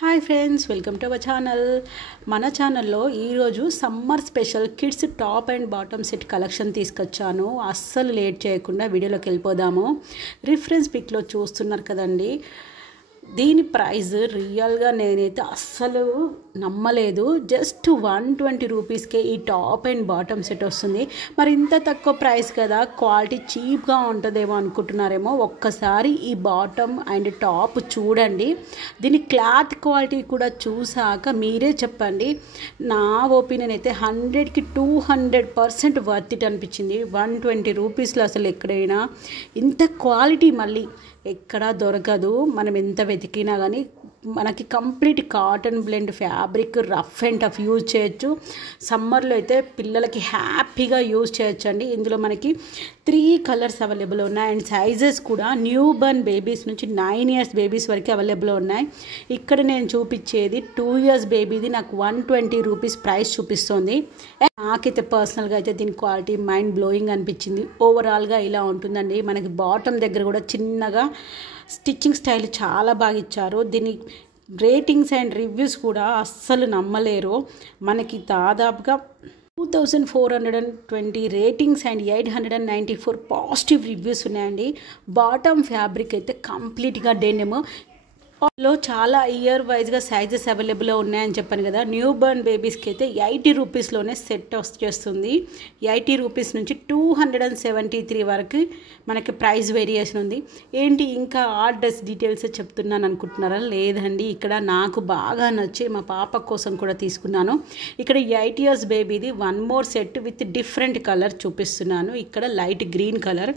Hi friends, welcome to our channel. మన ఛానల్లో ఈరోజు summer special kids top and bottom set collection తీసుకొచ్చాను. అస్సలు లేట్ చేయకుండా వీడియోలోకి వెళ్ళిపోదాము. రిఫరెన్స్ పిక్లో చూస్తున్నారు కదండి, దీని ప్రైస్ రియల్గా నేనైతే అస్సలు నమ్మలేదు. జస్ట్ 120 రూపీస్కే ఈ టాప్ అండ్ బాటమ్ సెట్ వస్తుంది. మరి ఇంత తక్కువ ప్రైస్ కదా, క్వాలిటీ చీప్గా ఉంటుందేమో అనుకుంటున్నారేమో. ఒక్కసారి ఈ బాటమ్ అండ్ టాప్ చూడండి, దీని క్లాత్ క్వాలిటీ కూడా చూసాక మీరే చెప్పండి. నా ఒపీనియన్ అయితే 100కి 200% వర్త్ ఇట్ అనిపించింది. 120 రూపీస్లో అసలు ఎక్కడైనా ఇంత క్వాలిటీ మళ్ళీ ఎక్కడా దొరకదు. మనం ఎంత వెతికినా కానీ మనకి complete cotton blend fabric, rough and tough use చేయొచ్చు. సమ్మర్లో అయితే పిల్లలకి హ్యాపీగా యూజ్ చేయొచ్చు అండి. ఇందులో మనకి 3 కలర్స్ అవైలబుల్ ఉన్నాయి అండ్ సైజెస్ కూడా న్యూ బర్న్ బేబీస్ నుంచి 9 ఇయర్స్ బేబీస్ వరకు అవైలబుల్ ఉన్నాయి. ఇక్కడ నేను చూపించేది 2 ఇయర్స్ బేబీది. నాకు 120 రూపీస్ ప్రైస్ చూపిస్తుంది. నాకైతే పర్సనల్గా అయితే దీని క్వాలిటీ మైండ్ బ్లోయింగ్ అనిపించింది. ఓవరాల్గా ఇలా ఉంటుందండి. మనకి బాటమ్ దగ్గర కూడా చిన్నగా స్టిచ్చింగ్ స్టైల్ చాలా బాగా ఇచ్చారు. దీని రేటింగ్స్ అండ్ రివ్యూస్ కూడా అస్సలు నమ్మలేరు. మనకి దాదాపుగా 2420 రేటింగ్స్ అండ్ 894 పాజిటివ్ రివ్యూస్ ఉన్నాయండి. బాటమ్ ఫ్యాబ్రిక్ అయితే కంప్లీట్గా డెనిమ్ లో చాలా ఇయర్ వైజ్గా సైజెస్ అవైలబుల్లో ఉన్నాయని చెప్పాను కదా. న్యూ బర్న్ బేబీస్కి అయితే 80 రూపీస్లోనే సెట్ వచ్చేస్తుంది. 80 రూపీస్ నుంచి 273 వరకు మనకి ప్రైస్ వేరియేషన్ ఉంది. ఏంటి ఇంకా ఆ డ్రెస్ డీటెయిల్స్ చెప్తున్నాను అనుకుంటున్నారా? లేదండి, ఇక్కడ నాకు బాగా నచ్చి మా పాప కోసం కూడా తీసుకున్నాను. ఇక్కడ 8 ఇయర్స్ బేబీది 1 more set with different colour చూపిస్తున్నాను. ఇక్కడ లైట్ గ్రీన్ కలర్,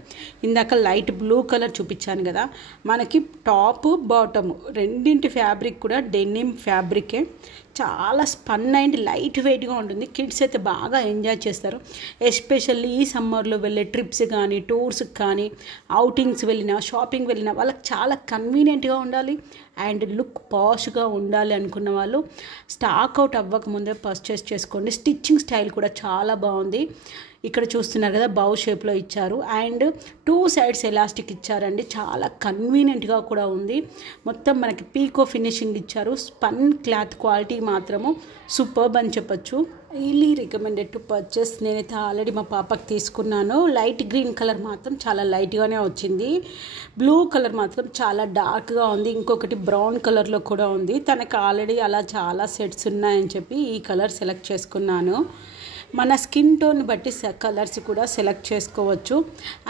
ఇందాక లైట్ బ్లూ కలర్ చూపించాను కదా. మనకి టాప్ బాటమ్ రెండింటి ఫ్యాబ్రిక్ కూడా డెనిమ్ ఫ్యాబ్రికే. చాలా స్పన్ అండ్ లైట్ వెయిట్గా ఉంటుంది. కిడ్స్ అయితే బాగా ఎంజాయ్ చేస్తారు. ఎస్పెషల్లీ ఈ సమ్మర్లో వెళ్ళే ట్రిప్స్ కానీ, టూర్స్కి కానీ, అవుటింగ్స్ వెళ్ళినా, షాపింగ్ వెళ్ళినా వాళ్ళకి చాలా కన్వీనియంట్గా ఉండాలి అండ్ లుక్ పాష్గా ఉండాలి అనుకున్న వాళ్ళు స్టాక్ అవుట్ అవ్వకముందే పర్చేస్ చేసుకోండి. స్టిచ్చింగ్ స్టైల్ కూడా చాలా బాగుంది. ఇక్కడ చూస్తున్నారు కదా, బౌ షేప్లో ఇచ్చారు అండ్ 2 సైడ్స్ ఎలాస్టిక్ ఇచ్చారండి. చాలా కన్వీనియంట్గా కూడా ఉంది. మొత్తం మనకి పీకో ఫినిషింగ్ ఇచ్చారు. స్పన్ క్లాత్ క్వాలిటీ మాత్రము సూపర్బ్ అని చెప్పచ్చు. Highly recommended to purchase. నేనైతే ఆల్రెడీ మా పాపకి తీసుకున్నాను. లైట్ గ్రీన్ కలర్ మాత్రం చాలా లైట్గానే వచ్చింది. బ్లూ కలర్ మాత్రం చాలా డార్క్గా ఉంది. ఇంకొకటి బ్రౌన్ కలర్లో కూడా ఉంది. తనకు ఆల్రెడీ అలా చాలా సెట్స్ ఉన్నాయని చెప్పి ఈ కలర్ సెలెక్ట్ చేసుకున్నాను. మన స్కిన్ టోన్ బట్టి కలర్స్ కూడా సెలెక్ట్ చేసుకోవచ్చు.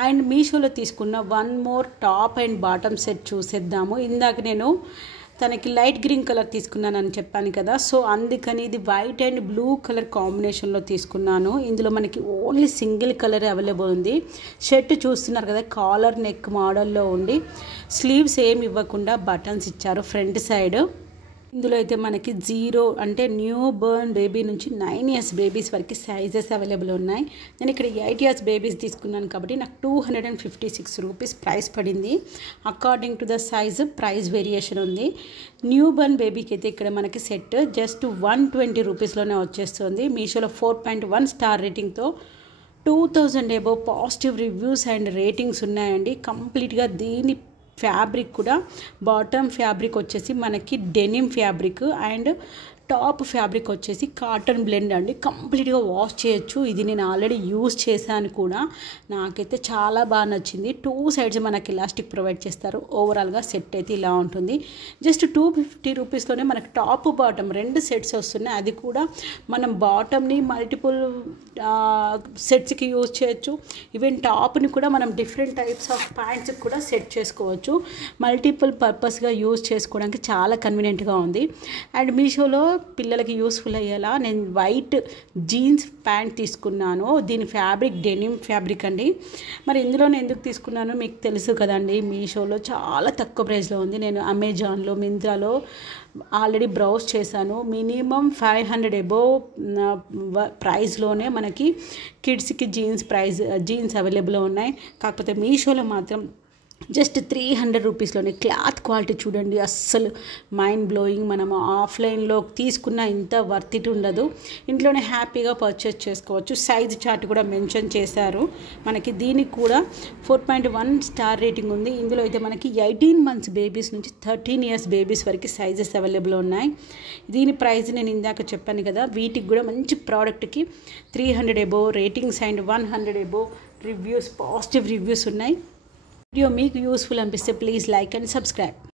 అండ్ మీషోలో తీసుకున్న 1 more top and bottom set చూసేద్దాము. ఇందాక నేను తనకి లైట్ గ్రీన్ కలర్ తీసుకున్నానని చెప్పాను కదా, సో అందుకని ఇది వైట్ అండ్ బ్లూ కలర్ కాంబినేషన్లో తీసుకున్నాను. ఇందులో మనకి ఓన్లీ సింగిల్ కలర్ అవైలబుల్ ఉంది. షర్ట్ చూస్తున్నారు కదా, కాలర్ నెక్ మోడల్లో ఉండి స్లీవ్స్ ఏమి ఇవ్వకుండా బటన్స్ ఇచ్చారు ఫ్రంట్ సైడ్. ఇందులో అయితే మనకి 0 అంటే న్యూ బర్న్ బేబీ నుంచి 9 ఇయర్స్ బేబీస్ వరకు సైజెస్ అవైలబుల్ ఉన్నాయి. నేను ఇక్కడ 8 ఇయర్స్ బేబీస్ తీసుకున్నాను కాబట్టి నాకు 256 రూపీస్ ప్రైస్ పడింది. According to the size price variation ఉంది. న్యూ బర్న్ బేబీకి అయితే ఇక్కడ మనకి సెట్ జస్ట్ 120 రూపీస్లోనే వచ్చేస్తుంది. మీషోలో 4.1 స్టార్ రేటింగ్తో 2000 above positive reviews and ratings ఉన్నాయండి. కంప్లీట్గా దీని ఫ్యాబ్రిక్ కూడా బాటమ్ ఫ్యాబ్రిక్ వచ్చేసి మనకి denim fabric and top fabric వచ్చేసి కాటన్ బ్లెండ్ అండి. కంప్లీట్గా వాష్ చేయొచ్చు. ఇది నేను ఆల్రెడీ యూజ్ చేశాను కూడా. నాకైతే చాలా బాగా నచ్చింది. 2 సైడ్స్ మనకి ఎలాస్టిక్ ప్రొవైడ్ చేస్తారు. ఓవరాల్గా సెట్ అయితే ఇలా ఉంటుంది. జస్ట్ 250 రూపీస్లోనే మనకి టాప్ బాటమ్ 2 సెట్స్ వస్తున్నాయి. అది కూడా మనం బాటమ్ని మల్టిపుల్ సెట్స్కి యూజ్ చేయొచ్చు. ఈవెన్ టాప్ని కూడా మనం డిఫరెంట్ టైప్స్ ఆఫ్ ప్యాంట్స్కి కూడా సెట్ చేసుకోవచ్చు. మల్టిపుల్ పర్పస్గా యూజ్ చేసుకోవడానికి చాలా కన్వీనియంట్గా ఉంది. అండ్ మీషోలో పిల్లలకి యూస్ఫుల్ అయ్యేలా నేను వైట్ జీన్స్ ప్యాంట్ తీసుకున్నాను. దీని ఫ్యాబ్రిక్ డెనిమ్ ఫ్యాబ్రిక్ అండి. మరి ఇందులో నేను ఎందుకు తీసుకున్నానో మీకు తెలుసు కదండి. మీషోలో చాలా తక్కువ ప్రైస్లో ఉంది. నేను అమెజాన్లో, మింత్రాలో ఆల్రెడీ బ్రౌజ్ చేశాను. మినిమం 500 అబోవ్ ప్రైస్లోనే మనకి కిడ్స్కి జీన్స్ అవైలబుల్ ఉన్నాయి. కాకపోతే మీషోలో మాత్రం జస్ట్ 300 రూపీస్లోనే. క్లాత్ క్వాలిటీ చూడండి, అస్సలు మైండ్ బ్లోయింగ్. మనం ఆఫ్లైన్లో తీసుకున్న ఇంత వర్త్ ఇట్ ఉండదు. ఇంట్లోనే హ్యాపీగా పర్చేస్ చేసుకోవచ్చు. సైజ్ చార్ట్ కూడా మెన్షన్ చేశారు మనకి. దీనికి కూడా 4.1 స్టార్ రేటింగ్ ఉంది. ఇందులో అయితే మనకి 18 మంత్స్ బేబీస్ నుంచి 13 ఇయర్స్ బేబీస్ వరకు సైజెస్ అవైలబుల్ ఉన్నాయి. దీని ప్రైస్ నేను ఇందాక చెప్పాను కదా. వీటికి కూడా మంచి ప్రోడక్ట్కి 300 above ratings and 100 above reviews, positive reviews ఉన్నాయి. వీడియో మీకు యూస్ఫుల్ అనిపిస్తే ప్లీజ్ లైక్ అండ్ సబ్స్క్రైబ్.